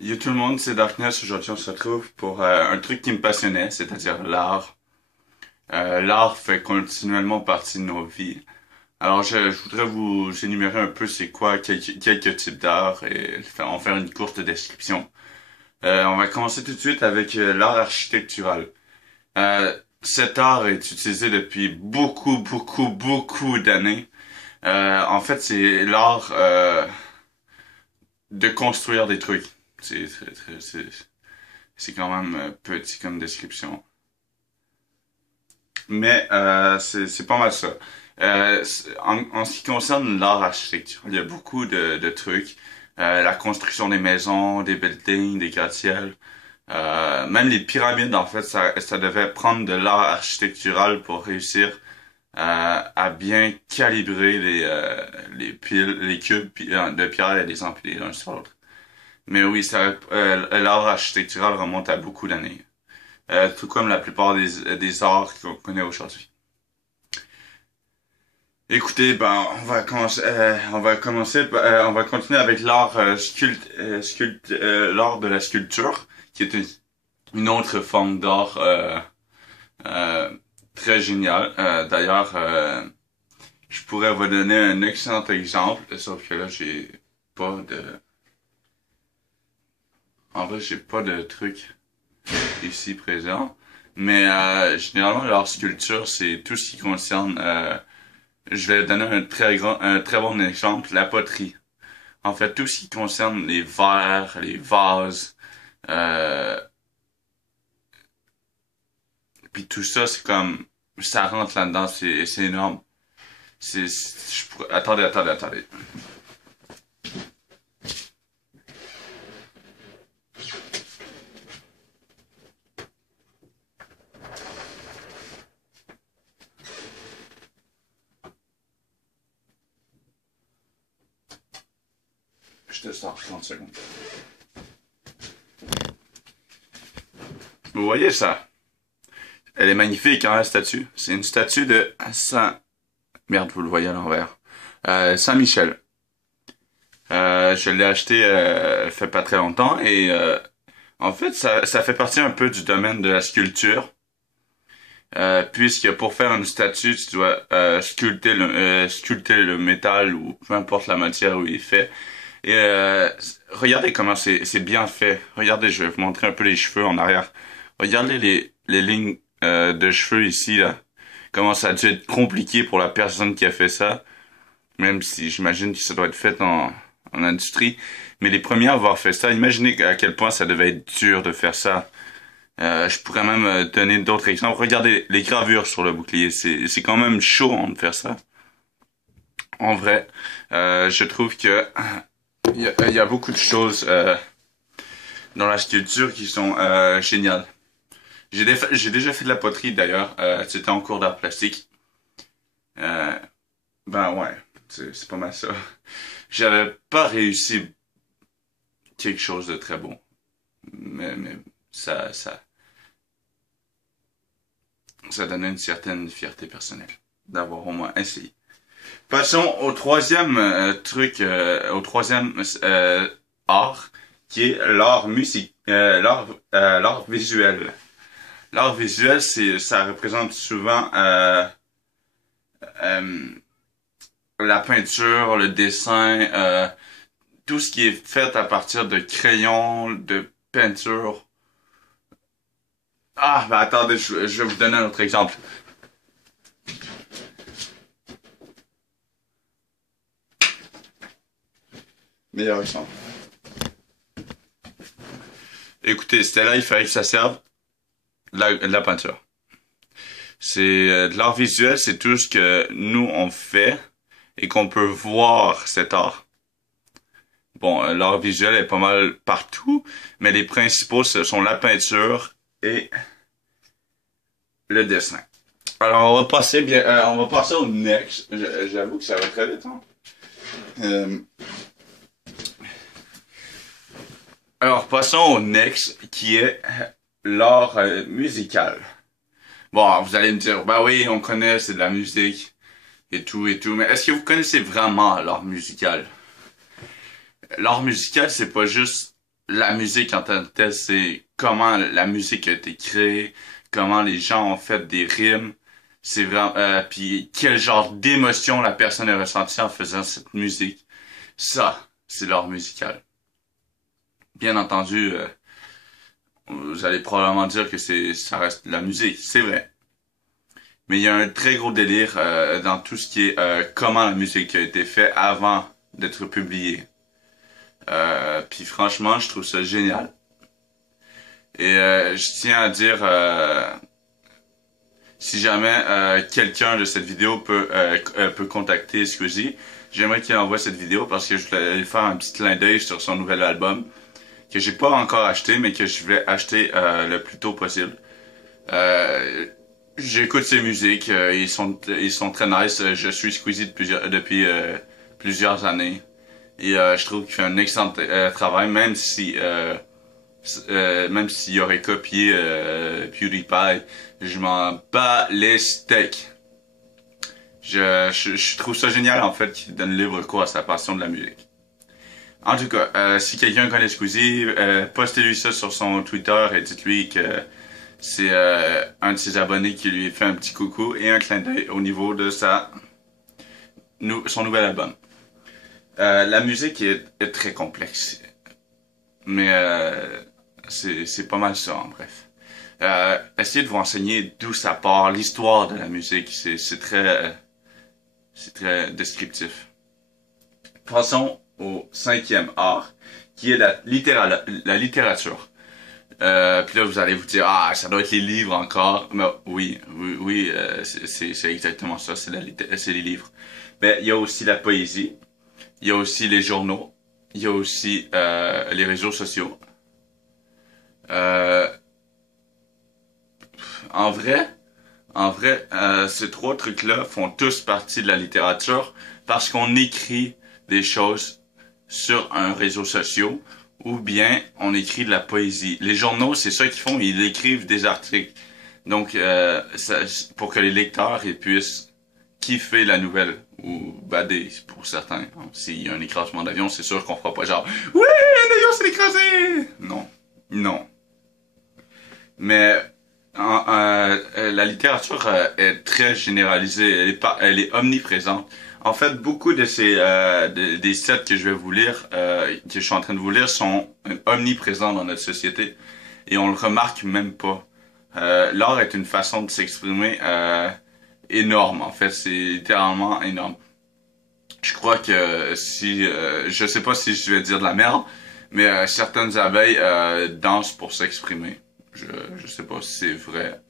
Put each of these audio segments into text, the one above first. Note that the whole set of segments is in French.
Yo tout le monde, c'est Darkness. Aujourd'hui, on se retrouve pour un truc qui me passionnait, c'est-à-dire l'art. L'art fait continuellement partie de nos vies. Alors, je voudrais vous énumérer un peu c'est quoi quelques types d'art et en faire une courte description. On va commencer tout de suite avec l'art architectural. Cet art est utilisé depuis beaucoup d'années. En fait, c'est l'art de construire des trucs. C'est quand même petit comme description. Mais c'est pas mal ça. En ce qui concerne l'art architectural, il y a beaucoup de trucs. La construction des maisons, des buildings, des gratte-ciels. Même les pyramides, en fait, ça devait prendre de l'art architectural pour réussir à bien calibrer les piles, les cubes de pierre et les empiler l'un sur l'autre. Mais oui, l'art architectural remonte à beaucoup d'années. Tout comme la plupart des arts qu'on connaît aujourd'hui. Écoutez, ben, on va continuer avec l'art l'art de la sculpture, qui est une autre forme d'art euh, très géniale. D'ailleurs, je pourrais vous donner un excellent exemple, sauf que là, pas de, en vrai, j'ai pas de truc ici présent. Mais généralement, l'art sculpture, c'est tout ce qui concerne. Je vais donner un très bon exemple, la poterie. En fait, tout ce qui concerne les verres, les vases, euh, puis tout ça, c'est comme ça rentre là-dedans, c'est énorme. Attendez. Je te sors 30 secondes. Vous voyez ça? Elle est magnifique, hein, la statue. C'est une statue de Saint... Merde, vous le voyez à l'envers. Saint-Michel. Je l'ai acheté fait pas très longtemps et en fait, ça fait partie un peu du domaine de la sculpture. Puisque pour faire une statue, tu dois sculpter le métal ou peu importe la matière où il est fait. Et regardez comment c'est bien fait. Regardez, je vais vous montrer un peu les cheveux en arrière. Regardez les lignes de cheveux ici là. Comment ça a dû être compliqué pour la personne qui a fait ça. Même si j'imagine que ça doit être fait en industrie. Mais les premiers à avoir fait ça, imaginez à quel point ça devait être dur de faire ça. Je pourrais même donner d'autres exemples. Regardez les gravures sur le bouclier. C'est quand même chaud hein, de faire ça. En vrai, je trouve que il y a beaucoup de choses dans la sculpture qui sont géniales. J'ai déjà fait de la poterie d'ailleurs. C'était en cours d'art plastique. Euh, ben ouais, c'est pas mal ça. J'avais pas réussi quelque chose de très bon, mais ça ça ça donnait une certaine fierté personnelle d'avoir au moins essayé. Passons au troisième au troisième art, qui est l'art visuel. L'art visuel, ça représente souvent euh, la peinture, le dessin, tout ce qui est fait à partir de crayons, de peinture. Ah, ben attendez, je vais vous donner un autre exemple. Meilleur exemple. Écoutez, c'était là, il fallait que ça serve de la peinture. C'est de l'art visuel, c'est tout ce que nous on fait et qu'on peut voir cet art. Bon, l'art visuel est pas mal partout, mais les principaux ce sont la peinture et le dessin. Alors on va passer au next. J'avoue que ça va très vite, hein. Euh, alors passons au next, qui est l'art musical. Bon, vous allez me dire, bah oui, on connaît, c'est de la musique et tout, mais est-ce que vous connaissez vraiment l'art musical? L'art musical, c'est pas juste la musique en tant que telle, c'est comment la musique a été créée, comment les gens ont fait des rimes. C'est vraiment, puis quel genre d'émotion la personne a ressenti en faisant cette musique. Ça, c'est l'art musical. Bien entendu, vous allez probablement dire que ça reste de la musique. C'est vrai. Mais il y a un très gros délire dans tout ce qui est comment la musique a été faite avant d'être publiée. Puis franchement, je trouve ça génial. Et je tiens à dire, si jamais quelqu'un de cette vidéo peut contacter Squeezie, j'aimerais qu'il envoie cette vidéo parce que je voulais lui faire un petit clin d'œil sur son nouvel album que j'ai pas encore acheté, mais que je vais acheter le plus tôt possible. Euh, J'écoute ses musiques, ils sont très nice. Je suis Squeezie depuis plusieurs années et je trouve qu'il fait un excellent travail, même s'il aurait copié PewDiePie, je m'en bats les steaks. Je trouve ça génial en fait qu'il donne libre cours à sa passion de la musique. En tout cas, si quelqu'un connaît Squeezie, postez-lui ça sur son Twitter et dites-lui que c'est un de ses abonnés qui lui fait un petit coucou et un clin d'œil au niveau de son nouvel album. La musique est très complexe, mais c'est pas mal ça en bref. Essayez de vous enseigner d'où ça part, l'histoire de la musique, c'est très descriptif. Passons au cinquième art, qui est la littérature. Puis là, vous allez vous dire, ah, ça doit être les livres encore. Mais oui, c'est exactement ça, c'est les livres. Mais il y a aussi la poésie, il y a aussi les journaux, il y a aussi les réseaux sociaux. Euh, en vrai, ces trois trucs-là font tous partie de la littérature parce qu'on écrit des choses sur un réseau social ou bien on écrit de la poésie. Les journaux, c'est ça qu'ils font, ils écrivent des articles. Donc, pour que les lecteurs ils puissent kiffer la nouvelle ou bader pour certains. S'il y a un écrasement d'avion, c'est sûr qu'on fera pas genre «Oui, l'avion s'est écrasé!» Non, non. Mais la littérature est très généralisée, elle est omniprésente. En fait, beaucoup de des sets que je vais vous lire, que je suis en train de vous lire, sont omniprésents dans notre société et on le remarque même pas. L'art est une façon de s'exprimer énorme. En fait, c'est littéralement énorme. Je crois que si, je sais pas si je vais dire de la merde, mais certaines abeilles dansent pour s'exprimer. Je, je sais pas si c'est vrai.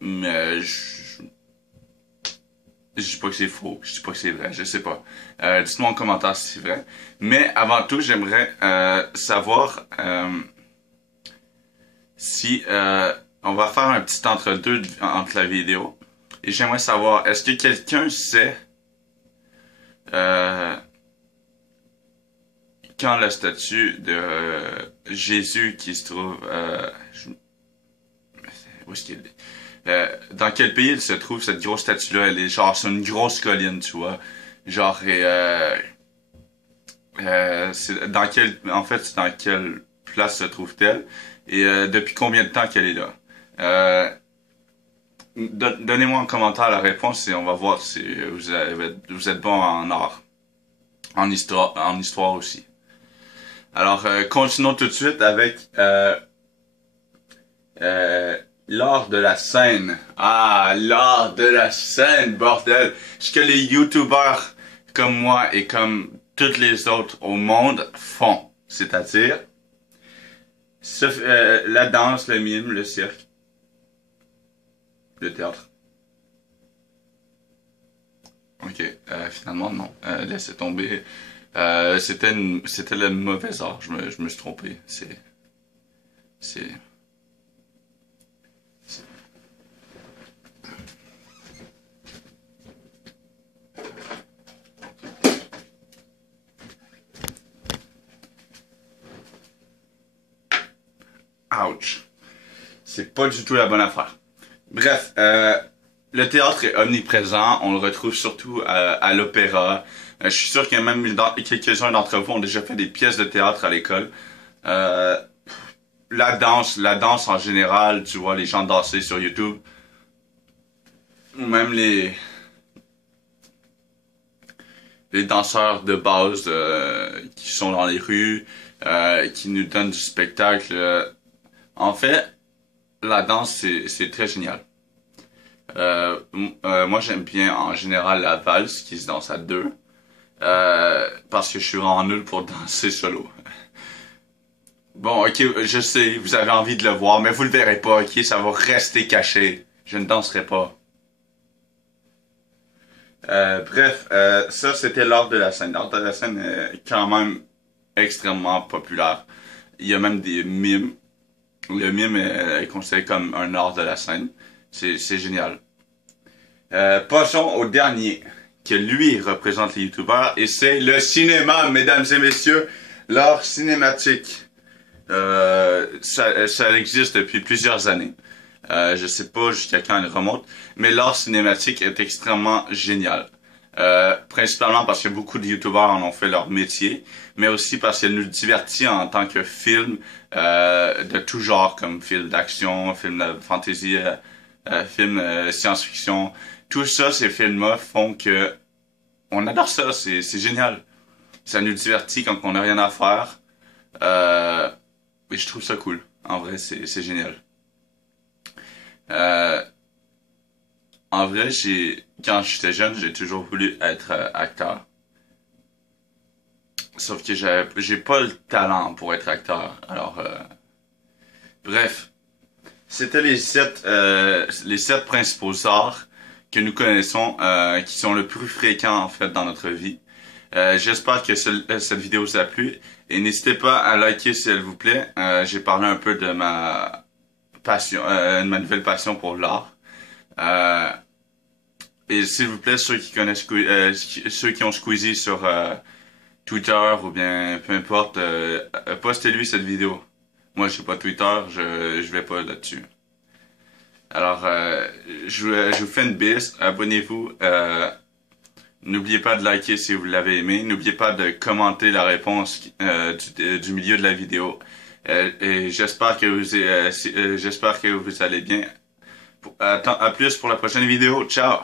Mais je dis pas que c'est faux, je dis pas que c'est vrai, je sais pas. Dites-moi en commentaire si c'est vrai. Mais avant tout, j'aimerais savoir si on va faire un petit entre-deux entre la vidéo. Et j'aimerais savoir, est-ce que quelqu'un sait euh, quand la statue de Jésus qui se trouve où est-ce qu'il est? Dans quel pays elle se trouve cette grosse statue-là? Elle est genre sur une grosse colline, tu vois. Genre c'est dans en fait c'est dans quelle place se trouve-t-elle? Et depuis combien de temps qu'elle est là? Donnez-moi en commentaire la réponse et on va voir si vous êtes bon en art, en histoire aussi. Alors, continuons tout de suite avec l'art de la scène. Ah, l'art de la scène, bordel! Ce que les youtubeurs comme moi et comme toutes les autres au monde font. C'est-à-dire, la danse, le mime, le cirque, le théâtre. Ok, finalement, non. Laissez tomber. C'était le mauvais art. Je me suis trompé. C'est, ouch. C'est pas du tout la bonne affaire. Bref, Le théâtre est omniprésent, on le retrouve surtout à l'opéra. Je suis sûr que même quelques-uns d'entre vous ont déjà fait des pièces de théâtre à l'école. Euh, la danse en général, tu vois les gens danser sur YouTube, ou même les danseurs de base qui sont dans les rues, qui nous donnent du spectacle. En fait, la danse, c'est très génial. Moi, j'aime bien en général la valse qui se danse à deux, parce que je suis vraiment nul pour danser solo. Bon, ok, je sais, vous avez envie de le voir, mais vous le verrez pas, ok? Ça va rester caché. Je ne danserai pas. Bref, ça c'était l'art de la scène. L'art de la scène est quand même extrêmement populaire. Il y a même des mimes. Le mime est considéré comme un art de la scène. C'est génial. Passons au dernier, que lui représente les youtubeurs, et c'est le cinéma, mesdames et messieurs, l'art cinématique. Ça existe depuis plusieurs années. Je sais pas jusqu'à quand il remonte, mais l'art cinématique est extrêmement génial. Principalement parce que beaucoup de youtubeurs en ont fait leur métier, mais aussi parce qu'elle nous divertit en tant que film de tout genre, comme film d'action, film de fantasy, film science-fiction. Tout ça, ces films-là font que on adore ça, c'est génial. Ça nous divertit quand on n'a rien à faire. Et je trouve ça cool. En vrai, c'est génial. Euh, En vrai, quand j'étais jeune, j'ai toujours voulu être acteur. Sauf que j'ai pas le talent pour être acteur. Alors, bref, c'était les sept principaux arts que nous connaissons, qui sont le plus fréquents en fait dans notre vie. J'espère que cette vidéo vous a plu et n'hésitez pas à liker si elle vous plaît. J'ai parlé un peu de ma passion, de ma nouvelle passion pour l'art. Euh, Et s'il vous plaît, ceux qui connaissent, ceux qui ont Squeezie sur Twitter ou bien peu importe, postez-lui cette vidéo. Moi, j'ai pas Twitter, je vais pas là-dessus. Alors, je vous fais une bise, abonnez-vous. N'oubliez pas de liker si vous l'avez aimé. N'oubliez pas de commenter la réponse du milieu de la vidéo. Et j'espère que vous allez bien. À plus pour la prochaine vidéo. Ciao!